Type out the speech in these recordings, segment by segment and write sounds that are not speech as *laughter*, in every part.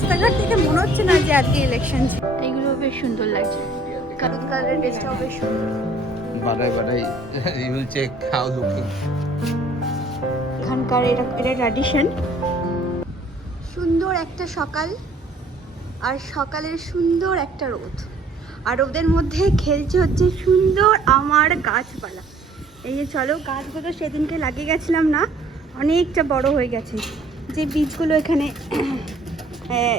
রাস্তাঘাট থেকে মনে হচ্ছে না যে আজকে ইলেকশন এইগুলো বেশ সুন্দর লাগছে। কারণ কালারের ড্রেসটাও বেশ সুন্দর. এখানকার এটা এটা ট্র্যাডিশন সুন্দর একটা সকাল আর সকালের সুন্দর একটা রোদ। আর রোদের মধ্যে খেলছে হচ্ছে সুন্দর আমার গাছপালা। এই যে চলো গাছগুলো সেদিনকে লাগিয়ে গেছিলাম না অনেকটা বড় হয়ে গেছে। যে বীজগুলো এখানে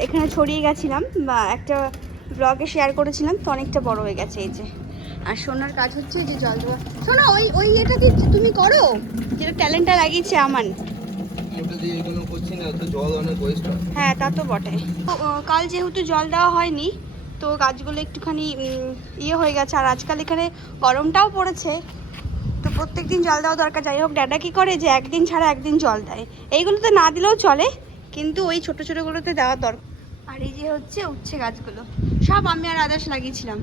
এখানে ছড়িয়ে গেছিলাম বা একটা ব্লগে শেয়ার করেছিলাম তো অনেকটা বড় হয়ে গেছে এই যে। আর সোনার কাজ হচ্ছে যে জল দেওয়া। শোনো ওই ওই এটা দিয়ে তুমি করো যেটা ট্যালেন্টটা লাগিয়েছে হয়। হ্যাঁ তা তো বটে। কাল যেহেতু জল দেওয়া হয়নি তো গাছগুলো একটুখানি ইয়ে হয়ে গেছে। আর আজকাল এখানে গরমটাও পড়েছে তো প্রত্যেক দিন জল দেওয়া দরকার। যাই হোক ড্যাডা কি করে যে একদিন ছাড়া একদিন জল দেয়। এইগুলোতে না দিলেও চলে কিন্তু ওই ছোট ছোটোগুলোতে দেওয়ার দরকার আর এই যে হচ্ছে উচ্ছে গাছগুলো, সব আমি আর আদার্স লাগিয়েছিলাম।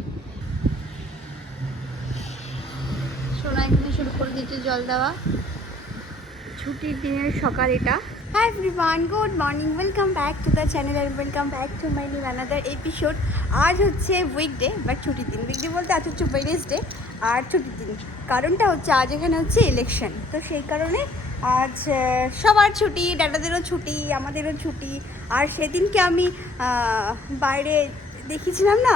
সোনা এখানে শুরু করে দিয়েছে জল দেওয়া। ছুটির দিনের সকাল এটা। Hi everyone good morning welcome back to the channel and welcome back to my new another episode আজ হচ্ছে উইকডে বাট ছুটির দিন। উইকডে বলতে আজ হচ্ছে ওয়েডনেসডে আর ছুটির দিন। কারণটা হচ্ছে আজ এখানে হচ্ছে ইলেকশন তো সেই কারণে আজ সবার ছুটি ড্যাডাদেরও ছুটি, আমাদেরও ছুটি। আর সেদিনকে আমি বাইরে দেখিয়েছিলাম না,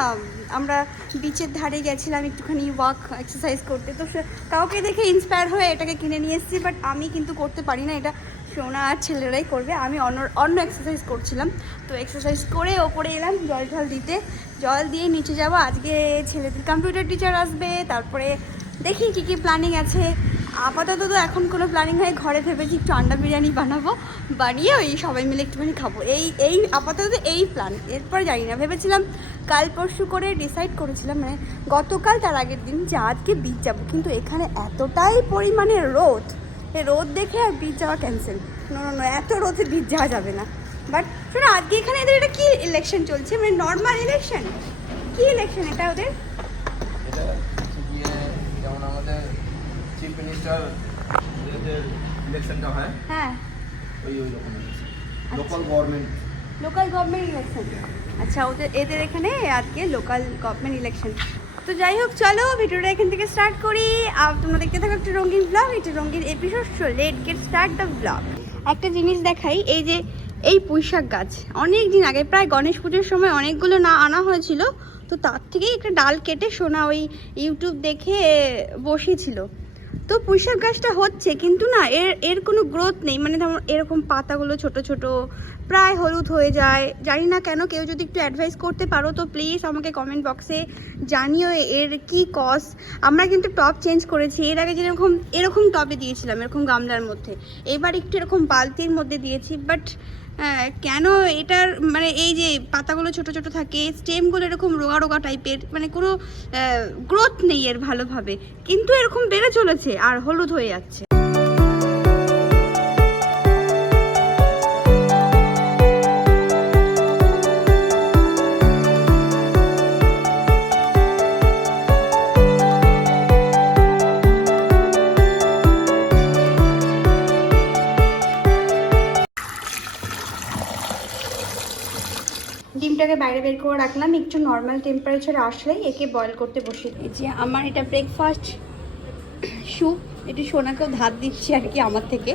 আমরা বিচের ধারে গেছিলাম একটুখানি ওয়াক এক্সারসাইজ করতে। তো কাউকে দেখে ইন্সপায়ার হয়ে এটাকে কিনে নিয়ে এসেছি বাট আমি কিন্তু করতে পারি না, এটা সোনা আর ছেলেরাই করবে। আমি অন্য অন্য এক্সারসাইজ করছিলাম। তো এক্সারসাইজ করে ওপরে এলাম, জল টল দিতে। জল দিয়ে নিচে যাব। আজকে ছেলেদের কম্পিউটার টিচার আসবে, তারপরে দেখি কী কী প্ল্যানিং আছে। আপাতত তো এখন কোনো প্ল্যানিং হয় ঘরে ভেবেছি একটু আন্ডা বিরিয়ানি বানাবো, বানিয়ে ওই সবাই মিলে একটুখানি খাব। এই এই আপাতত এই প্ল্যান এরপর জানি না, ভেবেছিলাম কাল পরশু করে ডিসাইড করেছিলাম মানে গতকাল তার আগের দিন যে আজকে বিচ যাব, কিন্তু এখানে এতটাই পরিমাণে রোদ এই রোদ দেখে আর বিচ যাওয়া ক্যান্সেল নো এত রোদে বিচ যাওয়া যাবে না। বাট শোনো, আজকে এখানে এদের এটা কী ইলেকশন চলছে? মানে নর্মাল ইলেকশন কী ইলেকশন এটা ওদের? চিফ মিনিস্টার ইলেকশনটা হয়। হ্যাঁ। ওই ওই রকম local government local government election আচ্ছা ওদের এদের এখানে আজকে লোকাল গভর্নমেন্ট ইলেকশন তো যাই হোক চলো ভিডিওটা এখান থেকে স্টার্ট করি। আর তোমরা দেখতে থাকো একটা রঙিন ব্লগ এটা রঙিন episode so let get start the blog একটা জিনিস দেখাই এই যে এই পুঁইশাক গাছ। অনেক দিন আগে প্রায় গণেশ পুজোর সময় অনেকগুলো না আনা হয়েছিল তো তার থেকেই একটা ডাল কেটে সোনা ওই ইউটিউব দেখে বসিয়েছিল তো পুঁইশাক গাছটা হচ্ছে, কিন্তু না, এর এর কোনো গ্রোথ নেই। মানে ধরুন এরকম পাতাগুলো ছোট ছোট, প্রায় হলুদ হয়ে যায়। জানি না কেন, কেউ যদি একটু অ্যাডভাইস করতে পারো, তো প্লিজ আমাকে কমেন্ট বক্সে জানিও এর কি কজ আমরা কিন্তু টপ চেঞ্জ করেছি। এর আগে যেরকম, এরকম টবে দিয়েছিলাম, এরকম গামলার মধ্যে। এবার একটু এরকম বালতির মধ্যে দিয়েছি বাট কেন এটার মানে এই যে পাতাগুলো ছোট ছোট থাকে স্টেমগুলো এরকম রোগা রোগা টাইপের মানে কোনো গ্রোথ নেই এর ভালোভাবে। কিন্তু এরকম বেড়ে চলেছে আর হলুদ হয়ে যাচ্ছে। বাইরে বের করে রাখলাম একটু নর্মাল টেম্পারেচার আসলেই একে বয়েল করতে বসিয়ে দিয়েছি আমার এটা ব্রেকফাস্ট স্যুপ এটি সোনাকেও ধার দিচ্ছি আর কি আমার থেকে।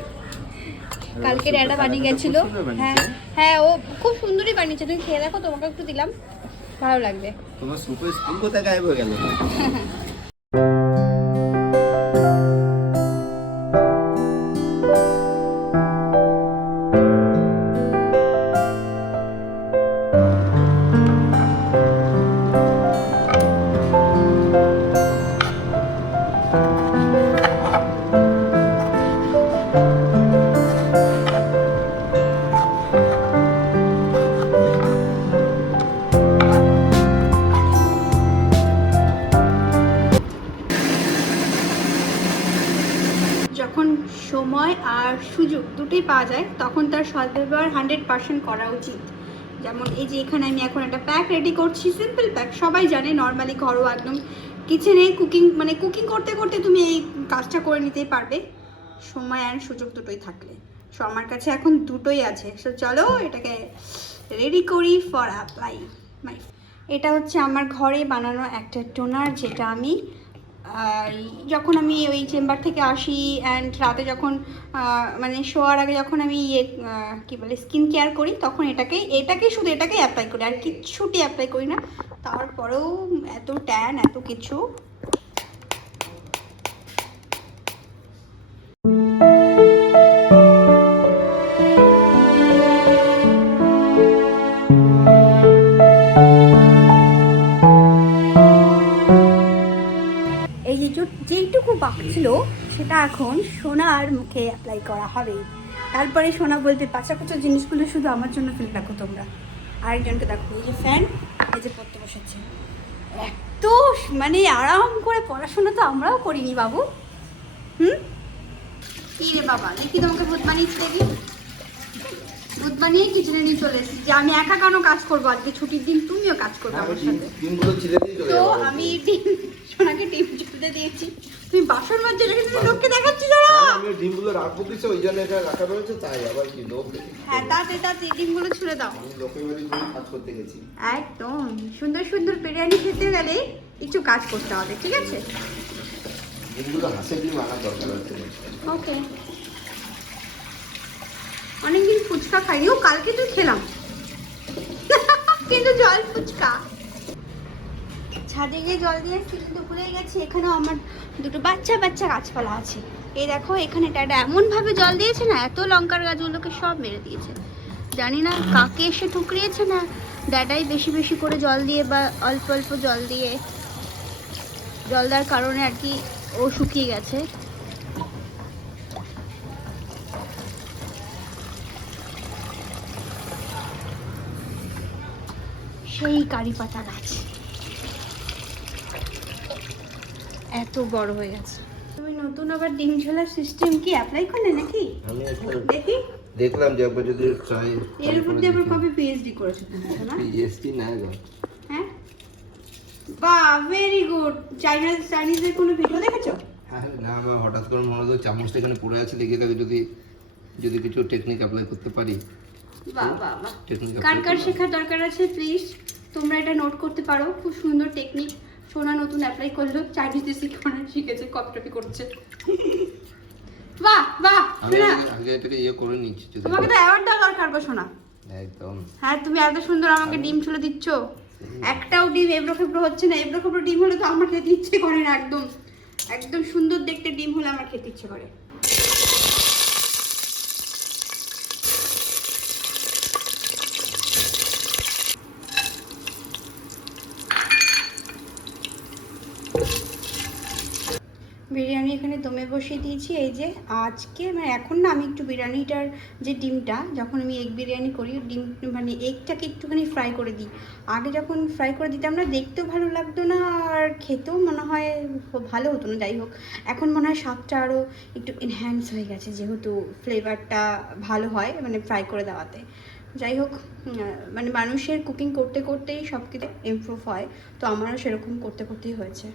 কালকে ড্যাডা বানিয়ে গেছিল হ্যাঁ হ্যাঁ ও খুব সুন্দরই বানিয়েছে। তুমি খেয়ে দেখো তোমাকে একটু দিলাম। ভালো লাগবে। তোমার সুপার স্কুল কোথায় গায়েব হয়ে গেল? *laughs* দুটোই পাওয়া যায়, তখন তার সদ্ব্যবহার হান্ড্রেড পার্সেন্ট করা উচিত। যেমন এই যে এখানে আমি এখন একটা প্যাক রেডি করছি, সিম্পল প্যাক, সবাই জানে নর্মালি ঘরোয়া একদম কিচেনে কুকিং মানে কুকিং করতে করতে তুমি এই কাজটা করে নিতেই পারবে। সময় আর সুযোগ দুটোই থাকলে। সো আমার কাছে এখন দুটোই আছে। সো চলো এটাকে রেডি করি ফর অ্যাপ্লাই মাই। এটা হচ্ছে আমার ঘরে বানানো একটা টোনার, যেটা আমি যখন আমি ওই চেম্বার থেকে আসি অ্যান্ড রাতে যখন মানে শোয়ার আগে যখন আমি ইয়ে কী বলে স্কিন কেয়ার করি, তখন এটাকে এটাকে শুধু এটাকেই অ্যাপ্লাই করি, আর কিচ্ছুটি অ্যাপ্লাই করি না। তারপরেও এত ট্যান এত কিছু। যেইটুকু বাকি ছিল সেটা এখন সোনার মুখে অ্যাপ্লাই করা হবে। তারপরে সোনা বলতে পাচা পাচা জিনিসগুলো শুধু আমার জন্য ফেলে রাখো তোমরা। আরেকজনকে দেখো এই যে ফ্যান এই যে পড়তে বসেছে। এত মানে আরাম করে পড়াশোনা তো আমরাও করিনি বাবু। হুম? কি রে বাবা দেখি তোমাকে ভূত বানিয়েছি দেখি। ভূত বানিয়ে কিচেনে নিয়ে চলে এসেছি? যে আমি একা কেন কাজ করব? আজকে ছুটির দিন তুমিও কাজ করবে আমার সাথে। তো আমি ডিম সোনাকে ডিম চুপতে দিয়েছি। তুমি বাসন মাজতে রেখে লোককে দেখাচ্ছি না, আমি ডিমগুলো রাখব কিছু ওই জন্য এটা রাখা রয়েছে তাই আবার কি লোক। হ্যাঁ তাড়াতাড়ি তাড়াতাড়ি ডিমগুলো ছুঁড়ে দাও। আমি লোকের বাড়ি কাজ করতে গেছি। একদম। সুন্দর সুন্দর বিরিয়ানি খেতে গেলে একটু কাজ করতে হবে ঠিক আছে? ডিমগুলো হাঁসের ডিম আনার দরকার আছে ওকে। অনেকদিন ফুচকা খাইনি ও কালকে তো খেলাম। *laughs* কিন্তু জল ফুচকা। ছাদে গিয়ে জল দিয়ে এসেছি কিন্তু ভুলে গেছি, এখানেও আমার দুটো বাচ্চা বাচ্চা গাছপালা আছে। এই দেখো, এখানে ড্যাডা এমনভাবে জল দিয়েছে না, এত লঙ্কার গাছগুলোকে সব মেরে দিয়েছে। জানি না কাকে এসে ঠুকরিয়েছে না, ড্যাডাই বেশি বেশি করে জল দিয়ে বা অল্প অল্প জল দিয়ে জল দেওয়ার কারণে আর কি ও শুকিয়ে গেছে। সেই কারি পাতা গাছ। এত বড় হয়ে গেছে। তুমি নতুন আবার ডিম ঝোলার সিস্টেম কি অ্যাপ্লাই করলে নাকি? আমি দেখি। দেখলাম যে একবার যদি ট্রাই এর উপর দিয়ে আবার কবে পিএইচডি করেছ তুমি না পিএসটি না গো। হ্যাঁ? বাহ ভেরি গুড চাইনিজ চাইনিজের কোনো ভিডিও দেখেছ? আরে না আমার হঠাৎ করে মনে হলো চামচটা এখানে পড়ে আছে দেখে তাকে যদি যদি কিছু টেকনিক অ্যাপ্লাই করতে পারি। বাহ বাহ বাহ কার কার শেখার দরকার আছে প্লিজ তোমরা এটা নোট করতে পারো খুব সুন্দর টেকনিক সোনা নতুন অ্যাপ্লাই করল চাইনিজে শিখানো শিখেছে কপি করছে। বাহ বাহ সোনা। আগে- এটাকে ইয়ে করে নিচ্ছি তোমাকে তো অ্যাওয়ার্ড দেওয়া দরকার গো সোনা। একদম। হ্যাঁ তুমি এত সুন্দর আমাকে ডিম ছুলে দিচ্ছ। একটাও ডিম এবড়ো খেবড়ো হচ্ছে না এবড়ো খেবড়ো ডিম হলে তো আমার খেতে ইচ্ছে করে না একদম। একদম সুন্দর দেখতে ডিম হলে আমার খেতে ইচ্ছে করে বিরিয়ানি বসিয়ে দিয়েছি, এই যে আজকে মানে এখন না আমি একটু বিরিয়ানিটার যে ডিমটা, যখন আমি এগ বিরিয়ানি করি ডিম মানে এগটাকে একটুখানি ফ্রাই করে দিই। আগে যখন ফ্রাই করে দিতাম না, দেখতেও ভালো লাগতো না, আর খেতেও মনে হয় ভালো হতো না, যাই হোক। এখন মনে হয় স্বাদটা আরও একটু এনহ্যান্স হয়ে গেছে, যেহেতু ফ্লেভারটা ভালো হয় মানে ফ্রাই করে দেওয়াতে। যাই হোক মানে মানুষের কুকিং করতে করতেই সব কিছু ইমপ্রুভ হয়, তো আমারও সেরকম করতে করতেই হয়েছে।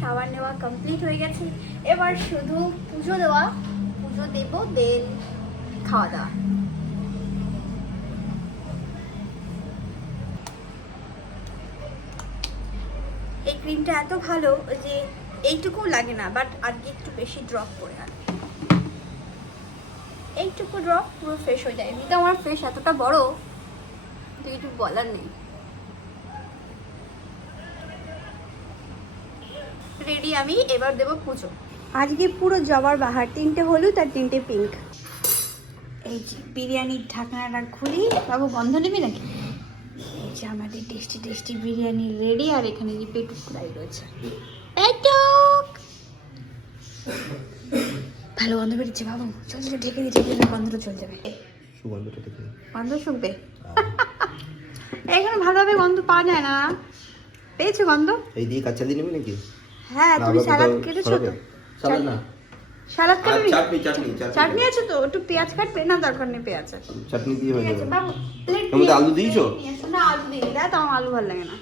শাওয়ার নেওয়া কমপ্লিট হয়ে গেছে। এবার শুধু পুজো দেওয়া, পুজো দেব দেন খাওয়া দাওয়া। এই ক্রিমটা এত ভালো যে এইটুকু লাগে না বাট আজকে একটু বেশি ড্রপ করে আনে। এইটুকু ড্রপ পুরো ফ্রেশ হয়ে যায়। এমনিতে আমার ফ্রেশ এতটা বড় তো কিছু বলার নেই। রেডি আমি এবার দেব পুজো আজকে পুরো জবার বাহার তিনটে হলুদ আর তিনটে পিঙ্ক। এই যে বিরিয়ানির ঢাকনাটা খুলি বাবু বন্ধ নেবে নাকি? এই যে আমাদের টেস্টি টেস্টি বিরিয়ানি রেডি আর এখানে যে পেটুক ফ্রাই রয়েছে। পেটুক! ভালো গন্ধ বেরোচ্ছে বাবু। চল চল ঢেকে দিই ঢেকে দিলে গন্ধটা চলে যাবে। গন্ধ শুকবে? এখানে ভালোভাবে গন্ধ পাওয়া যায় না। পেয়েছ গন্ধ? এই দিয়ে কাঁচা দিয়ে নেবে নাকি? হ্যাঁ তুমি স্যালাড কেটেছো তো? সালাদ না। স্যালাড কাটবি চাটনি চাটনি চাটনি আছে তো? একটু পেঁয়াজ কাটবে? না দরকার নেই পেঁয়াজ আছে চাটনি দিয়ে হয়ে যাবে। মধ্যে আলু দিয়েছ? না আলু দিই না তো আমার আলু ভালো লাগে না।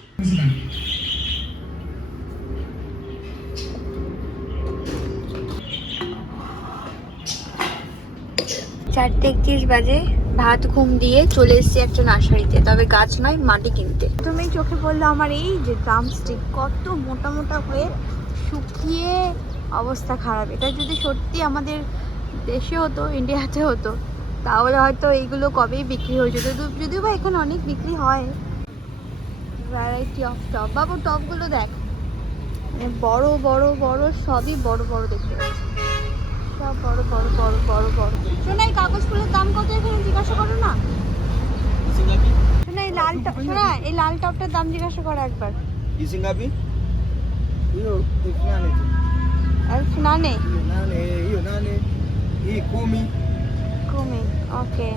চারটে একত্রিশ বাজে। ভাত ঘুম দিয়ে চলে এসেছি একটা নার্সারিতে, তবে গাছ নয়, মাটি কিনতে। তুমি চোখে পড়ল আমার এই যে ড্রাম স্টিক কত মোটা মোটা হয়ে শুকিয়ে অবস্থা খারাপ। এটা যদি সত্যি আমাদের দেশে হতো, ইন্ডিয়াতে হতো, তাহলে হয়তো এইগুলো কবেই বিক্রি হয়ে যেত। যদিও- যদিও বা এখানে অনেক বিক্রি হয়। ভ্যারাইটি অফ টপ বাবু টপগুলো দেখ। মানে বড় বড় বড়, সবই বড় বড় দেখতে পাচ্ছি। সব বড় বড় বড় বড় বড়। শোনা এই কাগজ ফুলের দাম কত এখানে জিজ্ঞাসা করো না? শোনা এই লাল টপ শোনা এই লাল টপটার দাম জিজ্ঞাসা করো একবার. আর না ওকে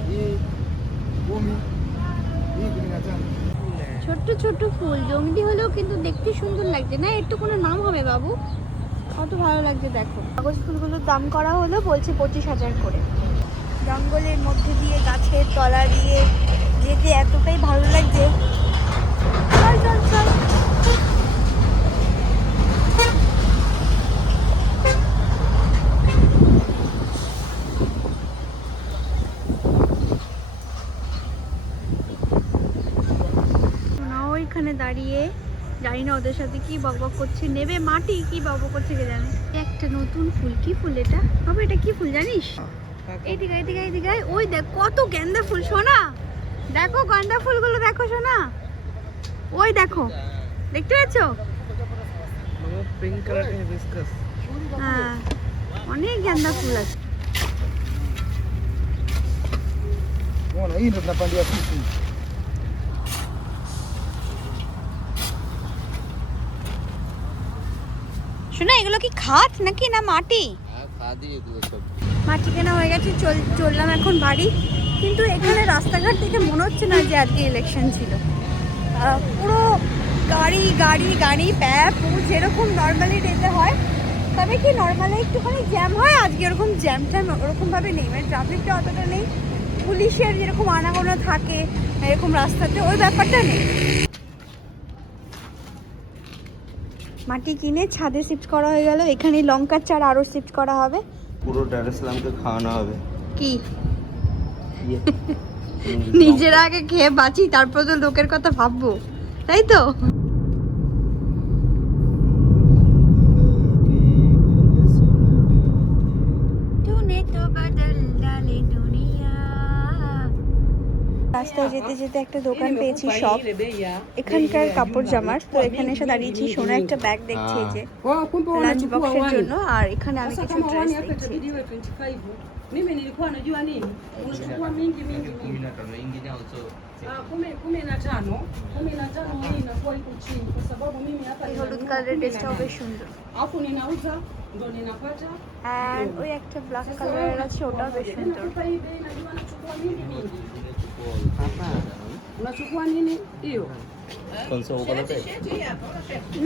ছোট্ট ছোট্ট ফুল। জঙ্গলি হলেও কিন্তু দেখতে সুন্দর লাগছে না? এর তো কোনো নাম হবে বাবু? কত ভালো লাগছে দেখো। কাগজ ফুলগুলোর দাম করা হলো বলছে পঁচিশ হাজার করে। জঙ্গলের মধ্যে দিয়ে গাছের তলা দিয়ে যেতে এতটাই ভালো লাগছে। ওইখানে দাঁড়িয়ে। জানি না ওদের সাথে কি বকবক করছে নেবে মাটি কি বকবক করছে কে জানে একটা নতুন ফুল কি ফুল এটা? বাবা এটা কি ফুল জানিস? এইদিকে এইদিকে এইদিকে ওই দেখ কত গেন্দা ফুল সোনা। দেখো গেন্দা ফুলগুলো দেখো সোনা। ওই দেখো দেখতে পাচ্ছ. হ্যাঁ অনেক গেন্দা ফুল আছে। hii ndo tunapandia sisi. শোনা এগুলো কি খাট নাকি না মাটি? হ্যাঁ মাটি কেনা হয়ে গেছে চল চললাম এখন বাড়ি। কিন্তু এখানে রাস্তাঘাট থেকে মনে হচ্ছে না যে আজকে ইলেকশন ছিল। পুরো গাড়ি গাড়ি গাড়ি প্যাপ যেরকম নর্মালি ডেতে হয় তবে কি নর্মালি একটুখানি জ্যাম হয়? আজকে ওরকম জ্যাম ট্যাম ওরকমভাবে নেই। মানে ট্রাফিকটা অতটা নেই। পুলিশের যেরকম আনাগোনা থাকে এরকম রাস্তাতে ওই ব্যাপারটা নেই। মাটি কিনে ছাদে শিফট করা হয়ে গেল। এখানে লঙ্কার চার আরও শিফট করা হবে। পুরো ডারেসলামকে খাওয়ানো হবে। কি? ইয়ে। *laughs* নিজের আগে খেয়ে বাঁচি তারপর তো লোকের কথা ভাববো। তাই তো? যেতে যেতে একটা দোকান পেয়েছি সব এখানকার কাপড় জামার। তো এখানে এসে দাঁড়িয়েছি সোনা একটা ব্যাগ দেখছি যে লাঞ্চ বক্সের জন্য আর এখানে আমি কিছু ড্রেস দেখছি। ওটাও বেশ সুন্দর।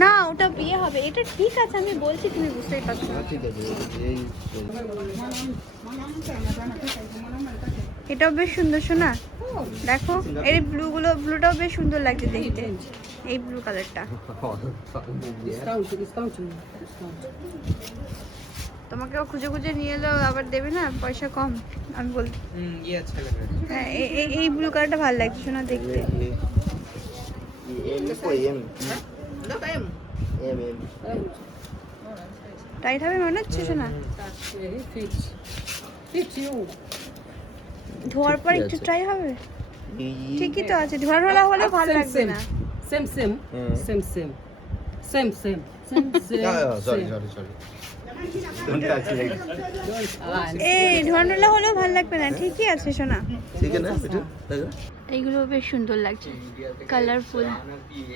না ওটা বিয়ে হবে। এটা ঠিক আছে আমি বলছি তুমি বুঝতেই পারছ না। ঠিক আছে এই এটাও বেশ সুন্দর শোনা দেখো এই ব্লুগুলো ব্লুটাও বেশ সুন্দর লাগছে দেখতে। এই ব্লু কালারটা। *laughs* তোমাকেও খুঁজে খুঁজে নিয়ে এলো আবার দেবে না পয়সা কম আমি বল হ্যাঁ এই ব্লু কালারটা ভালো লাগছে শোনা দেখতে টাইট হবে মনে হচ্ছে শোনা ধোয়ার পর একটু ট্রাই হবে ঠিকই তো আছে ধোয়ার হলে হলে ভালো লাগবে না same same same same same same এই ধোয়ার হলেও ভালো লাগবে না ঠিকই আছে শোনা ঠিক আছে না এটা দেখো এইগুলো বেশ সুন্দর লাগছে। কালারফুল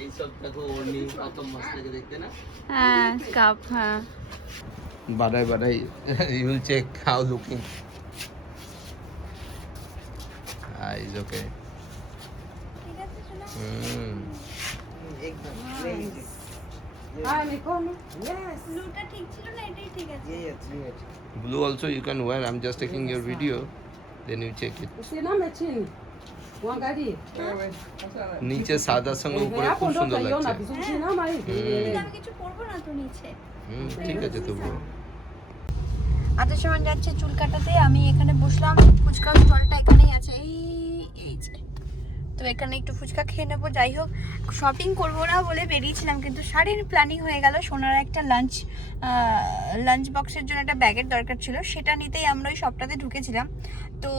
এই সব দেখো ওড়নি কত মস্ত লাগে দেখতে না হ্যাঁ স্কার্ফ হ্যাঁ বাড়াই বাড়াই you check how looking I is okay hmm blue also you can wear ছিল না এটাই ঠিক আছে। ইয়েস ইয়েস blue also নিচে সাদা সঙ্গে উপরে খুব সুন্দর লাগছে ঠিক আছে তবু আচ্ছা সময় যাচ্ছে চুল কাটাতে আমি এখানে বসলাম ফুচকার স্টলটা এখানেই আছে। এই এই যে। তো এখানে একটু ফুচকা খেয়ে নেব, যাই হোক শপিং করব না বলে বেরিয়েছিলাম, কিন্তু শাড়ির প্ল্যানিং হয়ে গেল, সোনার একটা লাঞ্চ লাঞ্চ বক্সের জন্য একটা ব্যাগের দরকার ছিল, সেটা নিতেই আমরা ওই শপটাতে ঢুকেছিলাম। তো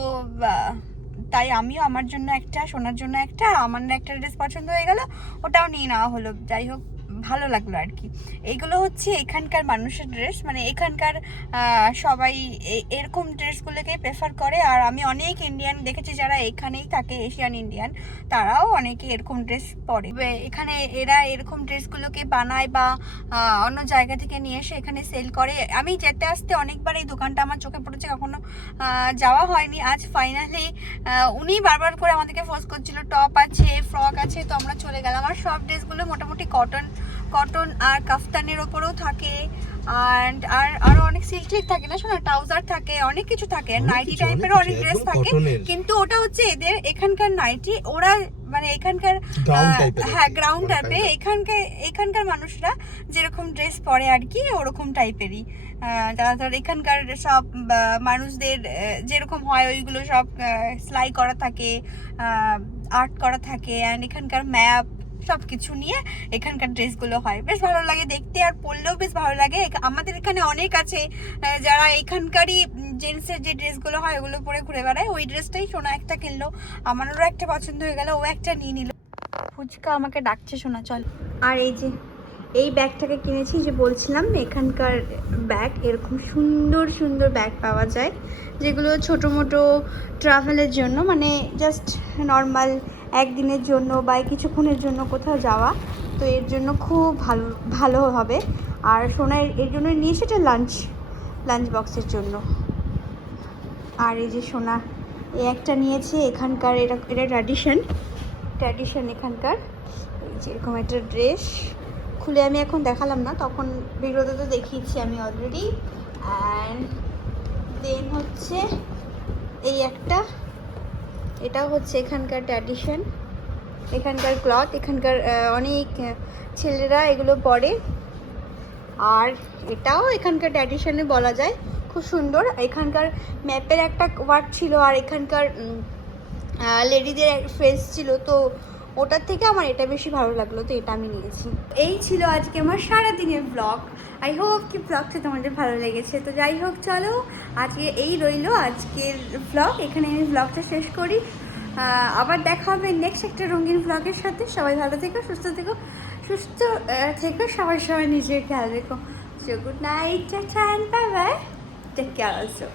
তাই আমিও আমার জন্য একটা, সোনার জন্য একটা আমার একটা ড্রেস পছন্দ হয়ে গেল, ওটাও নিয়ে নেওয়া হলো, যাই হোক। ভালো লাগল আর কি এইগুলো হচ্ছে এখানকার মানুষের ড্রেস মানে এখানকার সবাই এরকম ড্রেসগুলোকে প্রেফার করে। আর আমি অনেক ইন্ডিয়ান দেখেছি যারা এখানেই থাকে এশিয়ান ইন্ডিয়ান তারাও অনেকে এরকম ড্রেস পরে। এখানে এরা এরকম ড্রেসগুলোকে বানায় বা অন্য জায়গা থেকে নিয়ে এসে এখানে সেল করে। আমি যেতে আসতে অনেকবার এই দোকানটা আমার চোখে পড়েছে, কখনো যাওয়া হয়নি। আজ ফাইনালি উনি বারবার করে আমাদেরকে ফোর্স করছিল টপ আছে ফ্রক আছে, তো আমরা চলে গেলাম। আর সব ড্রেসগুলো মোটামুটি কটন কটন আর কাফতানের ওপরেও থাকে and আর আরও অনেক সিল্ক টিল্ক থাকে না শোনা? ট্রাউজার থাকে অনেক কিছু থাকে। নাইটি কিছু, টাইপেরও অনেক ড্রেস থাকে কিন্তু ওটা হচ্ছে এদের এখানকার নাইটি ওরা মানে এখানকার হ্যাঁ গ্রাউন্ড টাইপে এখানকার এখানকার মানুষরা যেরকম ড্রেস পরে আর কি ওরকম টাইপেরই ধর এখানকার সব মানুষদের যেরকম হয় ওইগুলো সব সেলাই করা থাকে আর্ট করা থাকে অ্যান্ড এখানকার ম্যাপ সব কিছু নিয়ে এখানকার ড্রেসগুলো হয়। বেশ ভালো লাগে দেখতে আর পরলেও বেশ ভালো লাগে। আমাদের এখানে অনেক আছে যারা এখানকারই জেন্টসের যে ড্রেসগুলো হয় ওগুলো পরে ঘুরে বেড়ায়। ওই ড্রেসটাই সোনা একটা কিনলো। আমারও একটা পছন্দ হয়ে গেল, ও একটা নিয়ে নিল। ফুচকা আমাকে ডাকছে, সোনা, চল। আর এই যে, এই ব্যাগটাকে কিনেছি যে বলছিলাম এখানকার ব্যাগ, এরকম সুন্দর সুন্দর ব্যাগ পাওয়া যায়, যেগুলো ছোটো মোটো ট্রাভেলের জন্য মানে জাস্ট নর্মাল একদিনের জন্য বা কিছুক্ষণের জন্য কোথাও যাওয়া, তো এর জন্য খুব ভালো ভালো হবে। আর সোনা, এর- জন্য নিয়ে এসেছে লাঞ্চ লাঞ্চ বক্সের জন্য। আর এই যে সোনা এই একটা নিয়েছে এখানকার, এটা এটা ট্র্যাডিশন ট্র্যাডিশন এখানকার। এই যে এরকম একটা ড্রেস খুলে আমি এখন দেখালাম না, তখন ভিডিওতে তো দেখিয়েছি আমি অলরেডি অ্যান্ড দেন হচ্ছে এই একটা এটাও হচ্ছে এখানকার ট্র্যাডিশন এখানকার ক্লথ এখানকার অনেক ছেলেরা এগুলো পরে। আর এটাও এখানকার ট্র্যাডিশনে বলা যায়, খুব সুন্দর। এখানকার ম্যাপের একটা ওয়ার্ক ছিল আর এখানকার লেডিদের ফেস ছিল, তো ওটার থেকে আমার এটা বেশি ভালো লাগল, তো এটা আমি নিয়েছি। এই ছিল আজকে আমার সারাদিনের ব্লগ আই হোপ কি ব্লগটা তোমাদের ভালো লেগেছে। তো যাই হোক, চলো আজকে এই রইল আজকের ব্লগ এখানে আমি ব্লগটা শেষ করি। আবার দেখা হবে নেক্সট একটা রঙিন ব্লগের সাথে। সবাই ভালো থেকো, সুস্থ থেকো সুস্থ থেকো, সবাই সবাই নিজের খেয়াল রেখো। Good night bye bye take care also